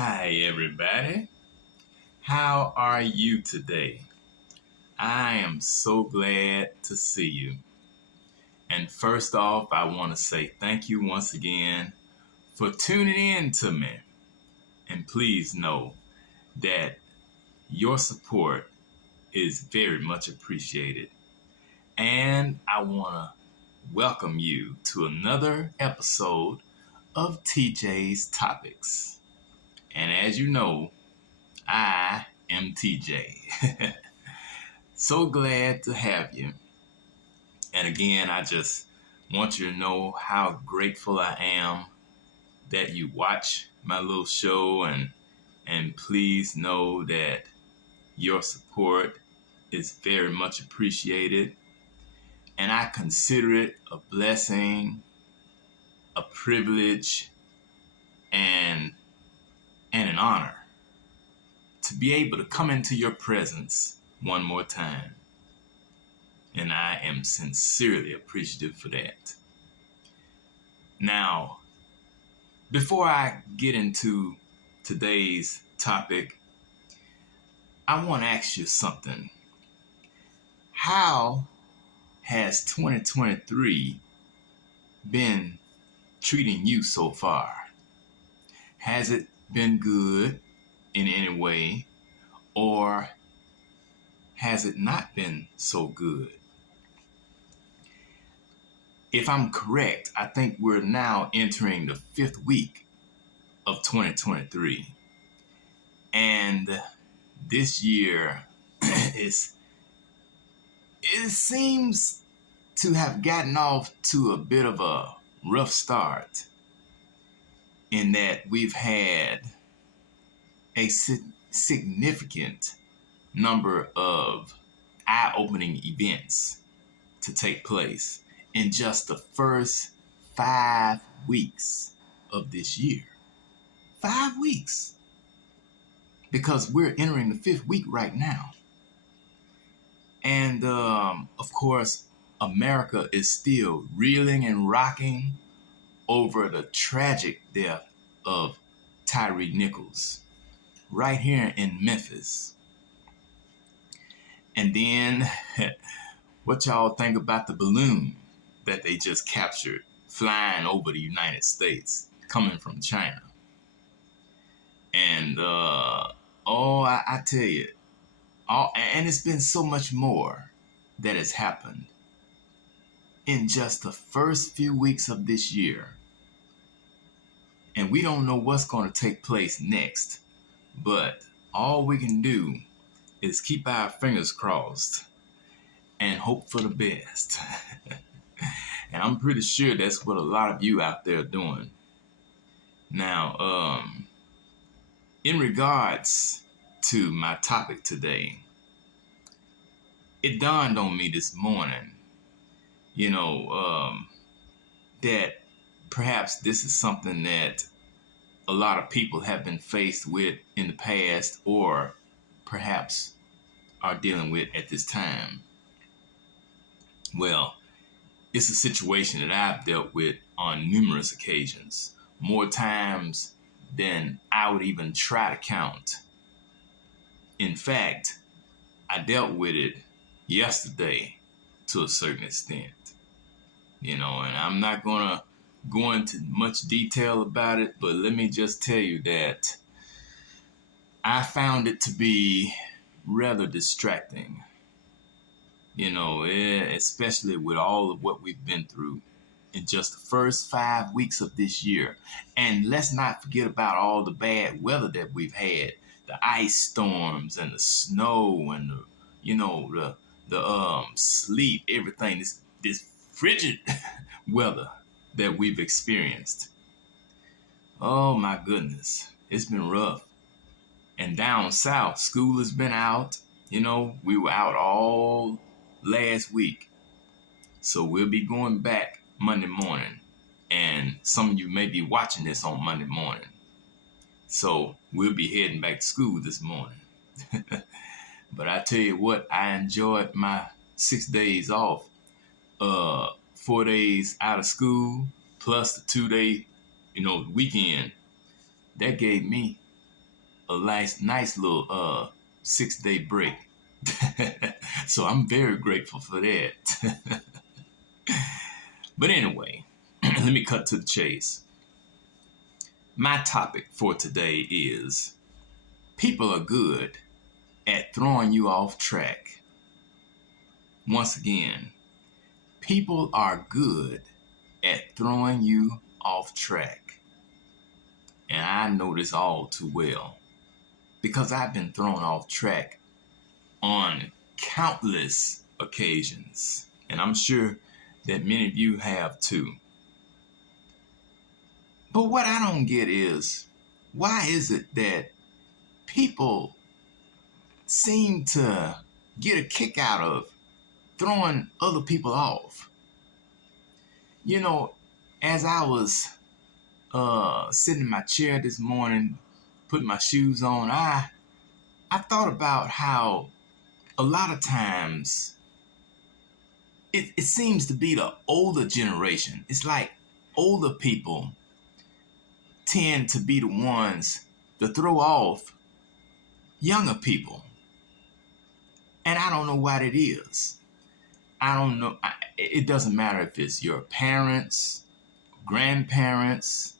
Hi, everybody. How are you today? I am so glad to see you. And first off, I want to say thank you once again for tuning in to me. And please know that your support is very much appreciated. And I want to welcome you to another episode of TJ's Topics. And as you know, I am TJ. So glad to have you. And again, I just want you to know how grateful I am that you watch my little show and please know that your support is very much appreciated and I consider it a blessing, a privilege and an honor to be able to come into your presence one more time. And I am sincerely appreciative for that. Now, before I get into today's topic, I want to ask you something. How has 2023 been treating you so far? Has it been good in any way, or has it not been so good? If I'm correct, I think we're now entering the fifth week of 2023. And this year is it seems to have gotten off to a bit of a rough start in that we've had a significant number of eye-opening events to take place in just the first 5 weeks of this year. 5 weeks. Because we're entering the fifth week right now. And of course, America is still reeling and rocking over the tragic death of Tyree Nichols right here in Memphis. And then what y'all think about the balloon that they just captured flying over the United States coming from China? And I tell you, and it's been so much more that has happened in just the first few weeks of this year. And we don't know what's going to take place next, but all we can do is keep our fingers crossed and hope for the best. And I'm pretty sure that's what a lot of you out there are doing. Now, in regards to my topic today, it dawned on me this morning, that perhaps this is something that a lot of people have been faced with in the past or perhaps are dealing with at this time. Well, it's a situation that I've dealt with on numerous occasions, more times than I would even try to count. In fact, I dealt with it yesterday to a certain extent, and I'm not going to go into much detail about it, but let me just tell you that I found it to be rather distracting, especially with all of what we've been through in just the first 5 weeks of this year. And let's not forget about all the bad weather that we've had, the ice storms and the snow and the sleet, everything, this frigid weather that we've experienced. Oh my goodness, it's been rough. And down south, school has been out. We were out all last week. So we'll be going back Monday morning. And some of you may be watching this on Monday morning. So we'll be heading back to school this morning. But I tell you what, I enjoyed my 6 days off. 4 days out of school, plus the 2 day, weekend. That gave me a nice little 6-day break. So I'm very grateful for that. But anyway, let me cut to the chase. My topic for today is people are good at throwing you off track. Once again, people are good at throwing you off track. And I know this all too well because I've been thrown off track on countless occasions. And I'm sure that many of you have too. But what I don't get is, why is it that people seem to get a kick out of throwing other people off? You know, as I was sitting in my chair this morning, putting my shoes on, I thought about how a lot of times it seems to be the older generation. It's like older people tend to be the ones to throw off younger people. And I don't know what it is. I don't know. It doesn't matter if it's your parents, grandparents,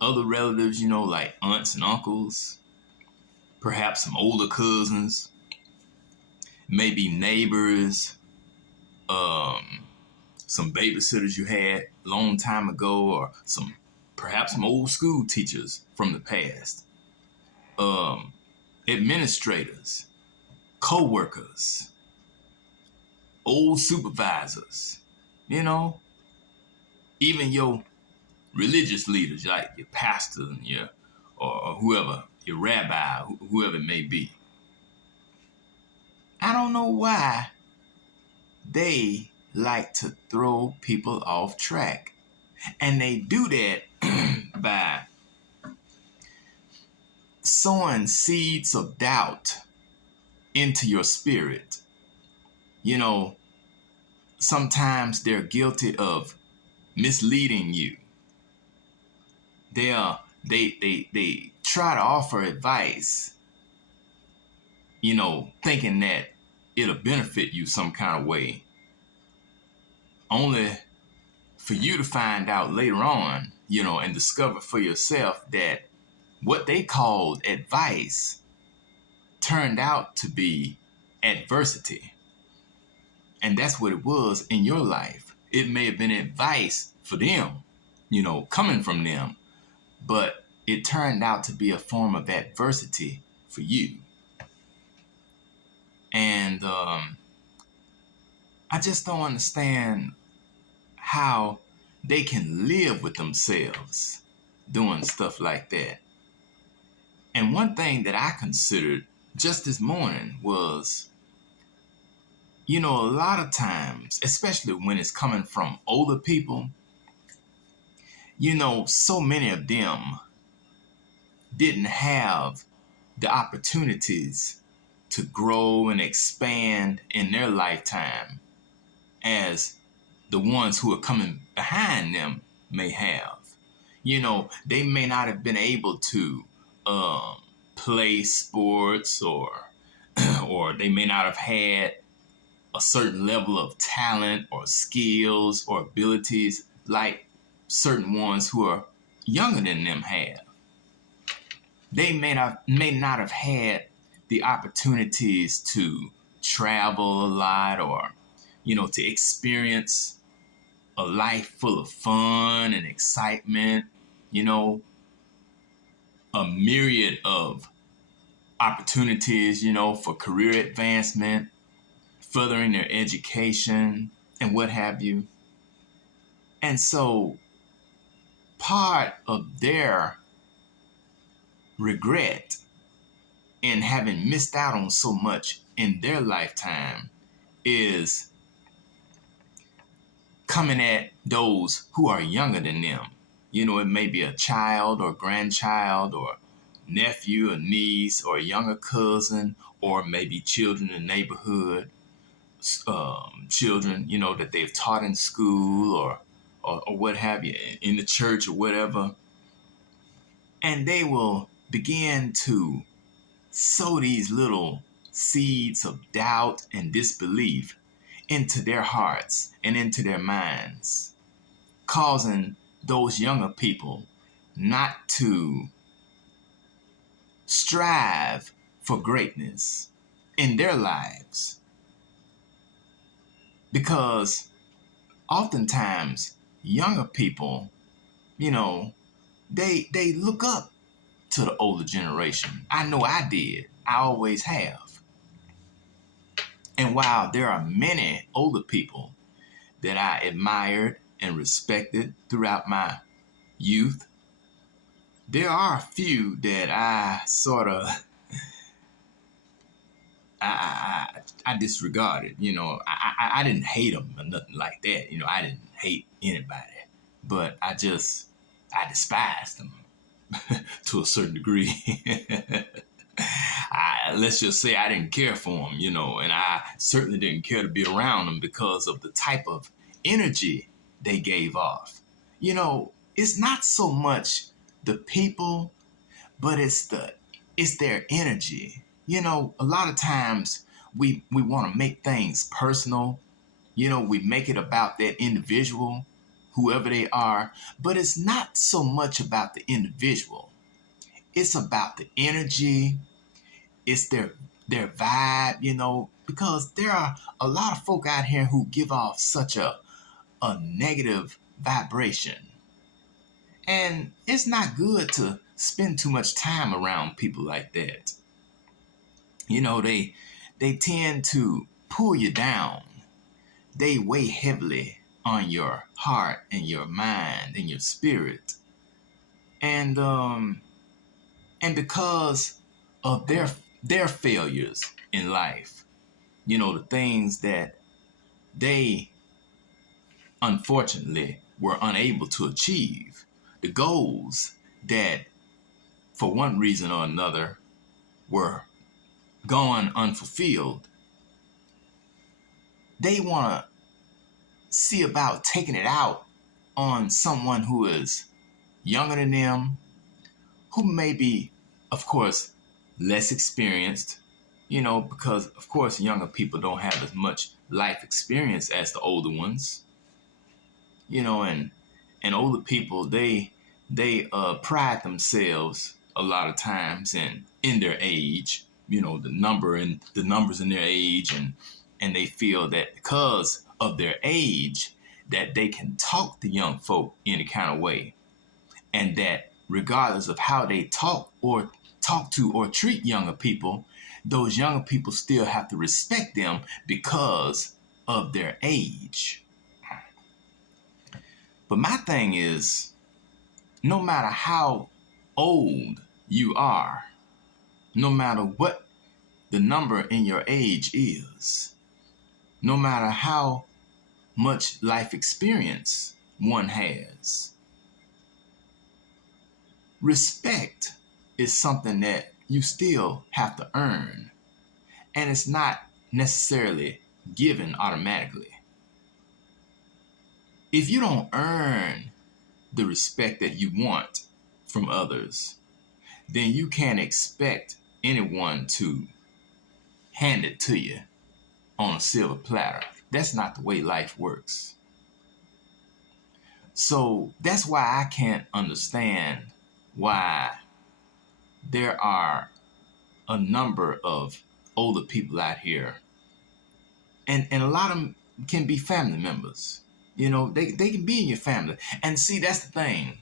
other relatives, like aunts and uncles, perhaps some older cousins, maybe neighbors, some babysitters you had a long time ago, or perhaps some old school teachers from the past, administrators, co-workers, old supervisors, even your religious leaders, like your pastor and or whoever, your rabbi, whoever it may be. I don't know why they like to throw people off track. And they do that by sowing seeds of doubt into your spirit. Sometimes they're guilty of misleading you. They try to offer advice, thinking that it'll benefit you some kind of way, only for you to find out later on, and discover for yourself that what they called advice turned out to be adversity. And that's what it was in your life. It may have been advice for them, coming from them, but it turned out to be a form of adversity for you. And I just don't understand how they can live with themselves doing stuff like that. And one thing that I considered just this morning was, a lot of times, especially when it's coming from older people, so many of them didn't have the opportunities to grow and expand in their lifetime as the ones who are coming behind them may have. They may not have been able to play sports, or they may not have had a certain level of talent or skills or abilities like certain ones who are younger than them have. They may not have had the opportunities to travel a lot, or to experience a life full of fun and excitement, a myriad of opportunities, for career advancement, furthering their education, and what have you. And so part of their regret in having missed out on so much in their lifetime is coming at those who are younger than them. It may be a child or grandchild or nephew or niece or a younger cousin, or maybe children in the neighborhood, children, that they've taught in school or what have you, in the church or whatever. And they will begin to sow these little seeds of doubt and disbelief into their hearts and into their minds, causing those younger people not to strive for greatness in their lives. Because oftentimes, younger people, you know, they look up to the older generation. I know I did. I always have. And while there are many older people that I admired and respected throughout my youth, there are a few that I sort of I disregarded. I didn't hate them or nothing like that. I didn't hate anybody, but I despised them to a certain degree. Let's just say I didn't care for them, and I certainly didn't care to be around them because of the type of energy they gave off. It's not so much the people, but it's their energy. A lot of times we want to make things personal. We make it about that individual, whoever they are, but it's not so much about the individual. It's about the energy. It's their vibe, because there are a lot of folk out here who give off such a negative vibration. And it's not good to spend too much time around people like that. They tend to pull you down. They weigh heavily on your heart and your mind and your spirit. And because of their failures in life, the things that they unfortunately were unable to achieve, the goals that for one reason or another were gone unfulfilled, they want to see about taking it out on someone who is younger than them, who may be, of course, less experienced, because, of course, younger people don't have as much life experience as the older ones, and older people, they pride themselves a lot of times in their age, the numbers in their age, and they feel that because of their age that they can talk to young folk any kind of way, and that regardless of how they talk to or treat younger people, those younger people still have to respect them because of their age. But my thing is, no matter how old you are, no matter what the number in your age is, no matter how much life experience one has, respect is something that you still have to earn, and it's not necessarily given automatically. If you don't earn the respect that you want from others, then you can't expect anyone to hand it to you on a silver platter. That's not the way life works. So that's why I can't understand why there are a number of older people out here, and a lot of them can be family members. They can be in your family. And see, that's the thing.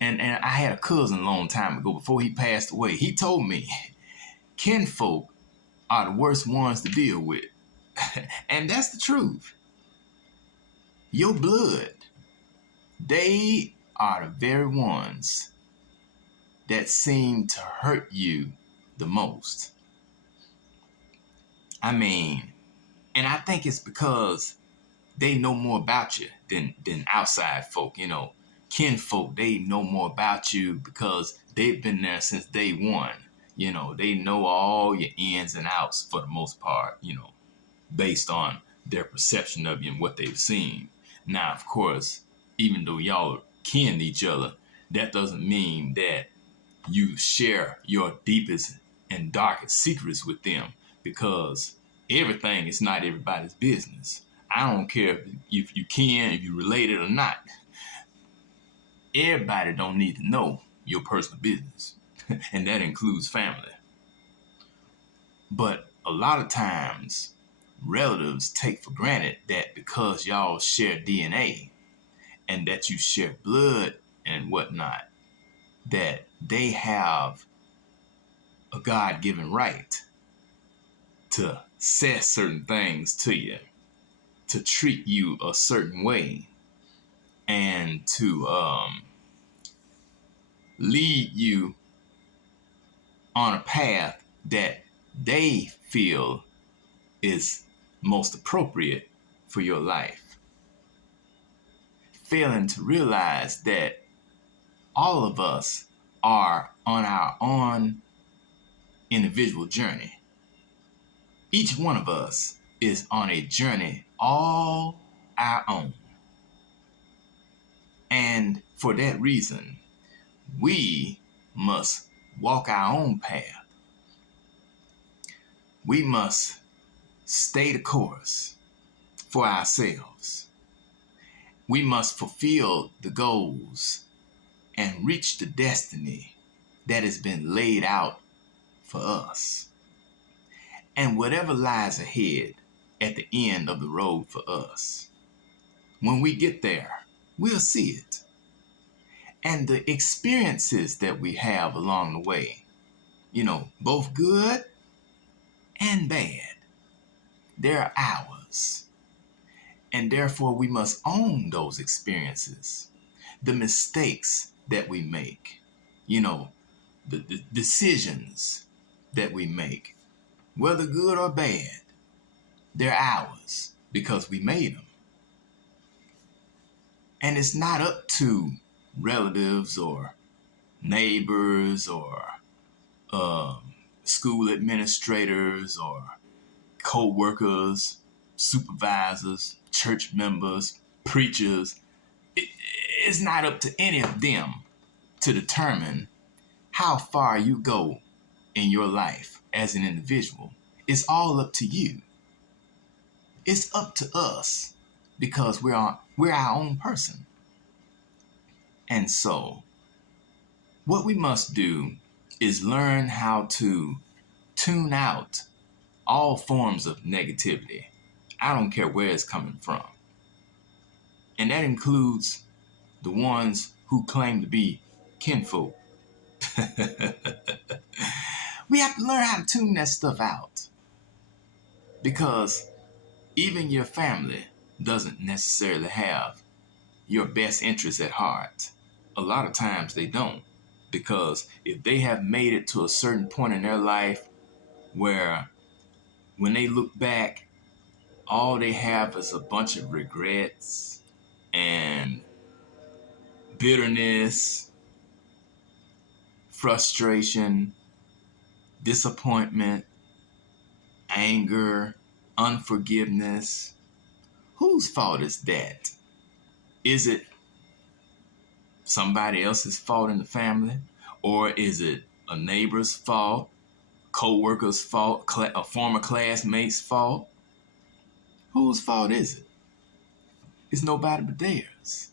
And I had a cousin a long time ago before he passed away. He told me kinfolk are the worst ones to deal with. And that's the truth. Your blood, they are the very ones that seem to hurt you the most. I mean, and I think it's because they know more about you than outside folk. Kinfolk, they know more about you because they've been there since day one. They know all your ins and outs for the most part, based on their perception of you and what they've seen. Now, of course, even though y'all kin each other, that doesn't mean that you share your deepest and darkest secrets with them, because everything is not everybody's business. I don't care if if you related or not. Everybody don't need to know your personal business, and that includes family. But a lot of times, relatives take for granted that because y'all share DNA and that you share blood and whatnot, that they have a God-given right to say certain things to you, to treat you a certain way, and to lead you on a path that they feel is most appropriate for your life. Failing to realize that all of us are on our own individual journey. Each one of us is on a journey all our own. And for that reason, we must walk our own path. We must stay the course for ourselves. We must fulfill the goals and reach the destiny that has been laid out for us. And whatever lies ahead at the end of the road for us, when we get there, we'll see it. And the experiences that we have along the way, both good and bad, they're ours. And therefore, we must own those experiences, the mistakes that we make, the decisions that we make, whether good or bad, they're ours because we made them. And it's not up to relatives or neighbors or school administrators or co-workers, supervisors, church members, preachers. It's not up to any of them to determine how far you go in your life as an individual. It's all up to you. It's up to us because we're our own person. And so, what we must do is learn how to tune out all forms of negativity. I don't care where it's coming from. And that includes the ones who claim to be kinfolk. We have to learn how to tune that stuff out. Because even your family doesn't necessarily have your best interests at heart. A lot of times they don't. Because if they have made it to a certain point in their life where when they look back, all they have is a bunch of regrets and bitterness, frustration, disappointment, anger, unforgiveness. Whose fault is that? Is it somebody else's fault in the family? Or is it a neighbor's fault, co-worker's fault, a former classmate's fault? Whose fault is it? It's nobody but theirs.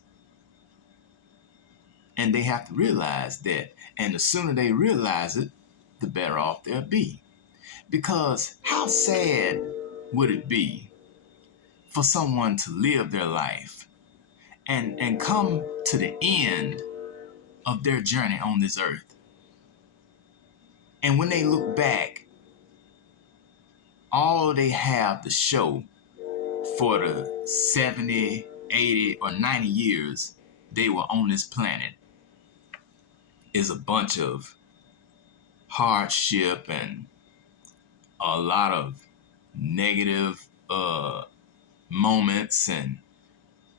And they have to realize that. And the sooner they realize it, the better off they'll be. Because how sad would it be for someone to live their life and come to the end of their journey on this earth? And when they look back, all they have to show for the 70, 80, or 90 years they were on this planet is a bunch of hardship and a lot of negative moments and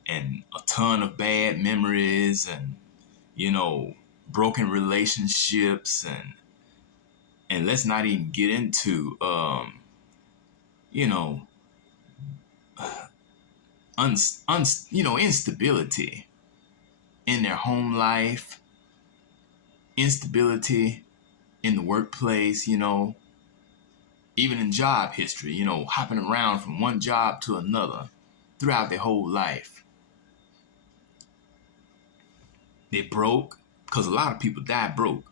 a ton of bad memories and broken relationships and let's not even get into instability in their home life, instability in the workplace, even in job history, hopping around from one job to another throughout their whole life. They broke because a lot of people die broke.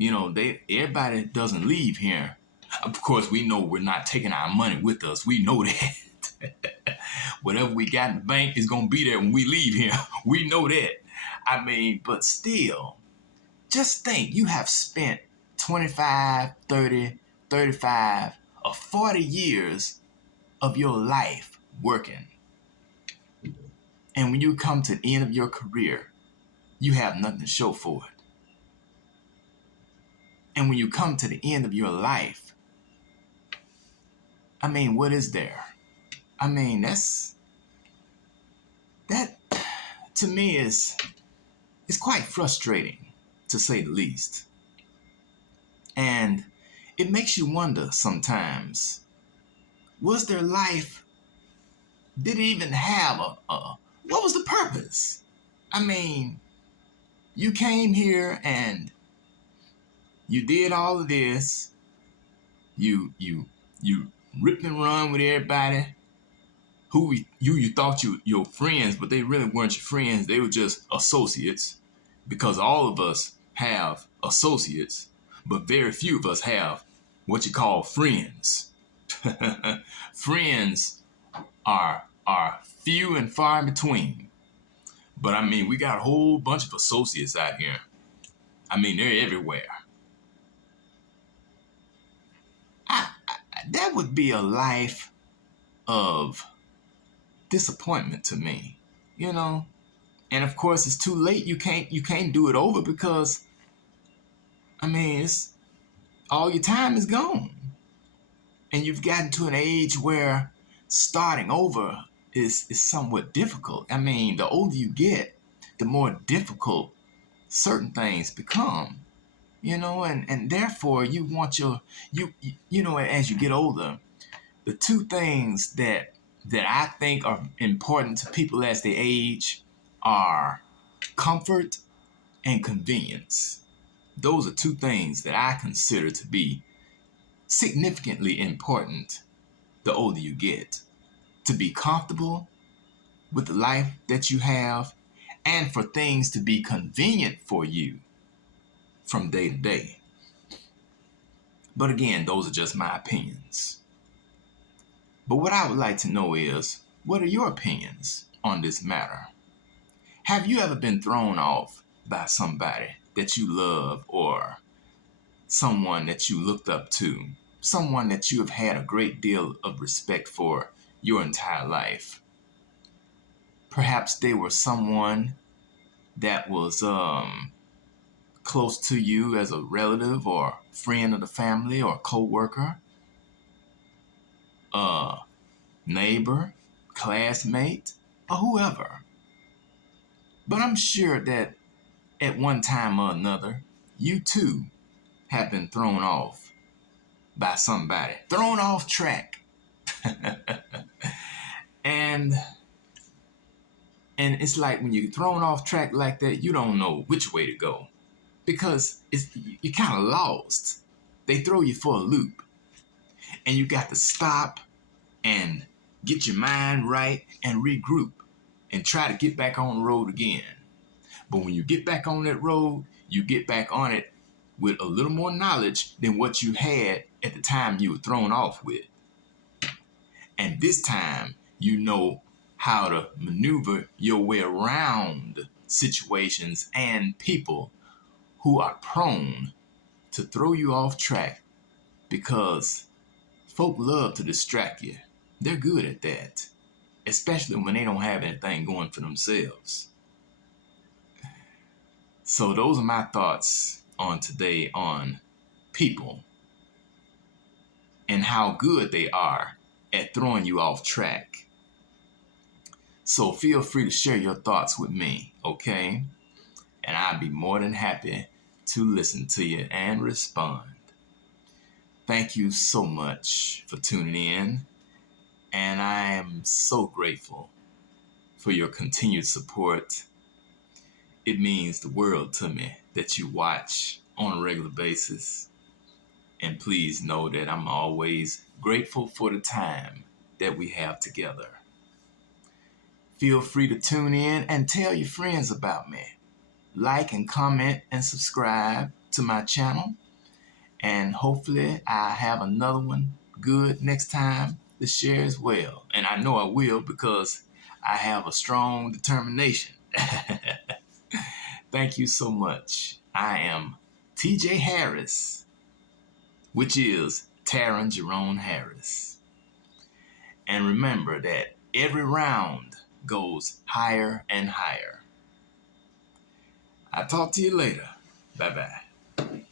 Everybody doesn't leave here. Of course, we know we're not taking our money with us. We know that. Whatever we got in the bank is going to be there when we leave here. We know that. But still, just think you have spent 25, 30, 35, or 40 years of your life working. And when you come to the end of your career, you have nothing to show for it. And when you come to the end of your life, what is there? That to me is quite frustrating, to say the least. And it makes you wonder sometimes, was their life, did it even have what was the purpose? You came here and you did all of this. You ripped and run with everybody who you thought your friends, but they really weren't your friends. They were just associates, because all of us have associates, but very few of us have what you call friends. Friends are few and far in between. But we got a whole bunch of associates out here. They're everywhere. That would be a life of disappointment to me, And of course, it's too late. You can't do it over, because it's all your time is gone, and you've gotten to an age where starting over is somewhat difficult. The older you get, the more difficult certain things become, and therefore you want as you get older, the two things that I think are important to people as they age are comfort and convenience. Those are two things that I consider to be significantly important the older you get. To be comfortable with the life that you have, and for things to be convenient for you from day to day. But again, those are just my opinions. But what I would like to know is, what are your opinions on this matter? Have you ever been thrown off by somebody that you love, or someone that you looked up to, someone that you have had a great deal of respect for your entire life? Perhaps they were someone that was close to you as a relative or friend of the family or co-worker, neighbor, classmate, or whoever. But I'm sure that at one time or another, you too have been thrown off by somebody, thrown off track. and it's like when you're thrown off track like that, you don't know which way to go, because you're kind of lost. They throw you for a loop, and you got to stop and get your mind right and regroup and try to get back on the road again. But when you get back on that road, you get back on it with a little more knowledge than what you had at the time you were thrown off with. And this time, you know how to maneuver your way around situations and people who are prone to throw you off track, because folk love to distract you. They're good at that, especially when they don't have anything going for themselves. So those are my thoughts on today on people and how good they are at throwing you off track. So feel free to share your thoughts with me, okay? And I'd be more than happy to listen to you and respond. Thank you so much for tuning in, and I am so grateful for your continued support. It means the world to me that you watch on a regular basis. And please know that I'm always grateful for the time that we have together. Feel free to tune in and tell your friends about me. Like and comment and subscribe to my channel. And hopefully I'll have another one good next time to share as well. And I know I will because I have a strong determination. Thank you so much. I am TJ Harris, which is Taron Jerome Harris. And remember that every round goes higher and higher. I'll talk to you later. Bye-bye.